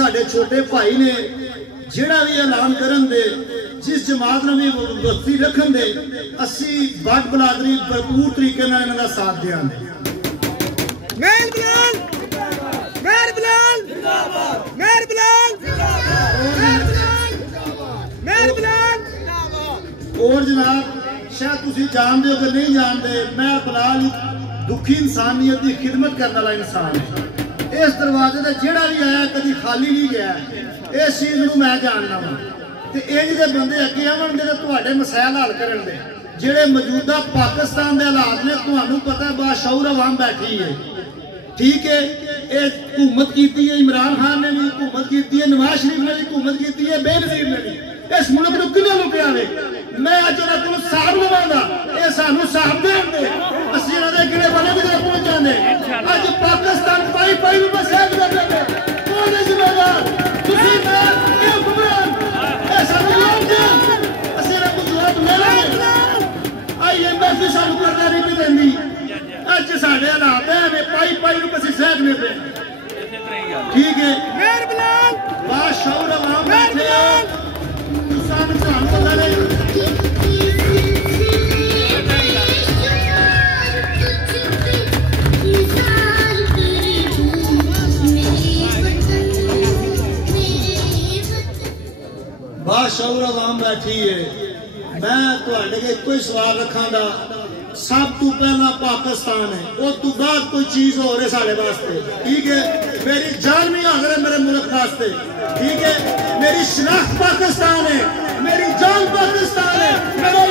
साडे छोटे भाई ने जिहड़ा भी ऐलान करन दे जिस जमात ने भी दोस्ती रखन दे असी बड़ बलादरी भरपूर तरीके नाल इन्हां दा साथ देंगे। मेहर बिलाल मेहर बिलाल जिंदाबाद मेहर बिलाल जिंदाबाद मेहर बिलाल जिंदाबाद। और जनाब शायद तुसी जानते हो कि नहीं जानते, मैं बिलाल दुखी इंसानियत की खिदमत करने वाला इंसान है। इस दरवाजे से जेड़ा भी आया कभी खाली नहीं गया, इस चीज़ को मैं जानना वा। तो इंज दे बंदे अगे आवन दे तुहाडे मसैल हल करन दे जेड़े मौजूदा पाकिस्तान के हालात ने। तुहानू पता है बाशऊर अवाम बैठी है, ठीक है। ये हुकूमत की है, इमरान खान ने भी हुकूमत की है, नवाज शरीफ ने भी हुकूमत की है, बेनजीर ने भी। इस मुल्क को किने लुटिया वे? मैं अज उन्हां कोलों साहब लवांगा, ये सानू साहब देण दे, असीं इन्हां दे गिले बने भी पहुंचाने। अज पाकिस्तान पाई पाई में मसैल करदे ने, कौन है जिम्मेदार? तुसीं मैं ये हुक्मरान, ये सानू जवाब देण, असीं इन्हां कोल जवाब ले लांगे। IMF सानू करदा नहीं देंदी। अज साडे हालात है पाई पाई में असीं सहकने पे, ठीक है। मेहर बिलाल बाशऊर अवाम बैठे सानू पता नहीं। बाशऊर अवाम बैठी है। मैं तुहाडे अगे कोई सवाल रखांगा, सब तो पहला पाकिस्तान है, उस तो बाद कोई चीज हो रही साढ़े वास्ते, ठीक है। मेरी जान भी हाजिर है मेरे मुल्क वास्ते, ठीक है। मेरी शनाख्त पाकिस्तान है, मेरी जान पाकिस्तान है, मेरा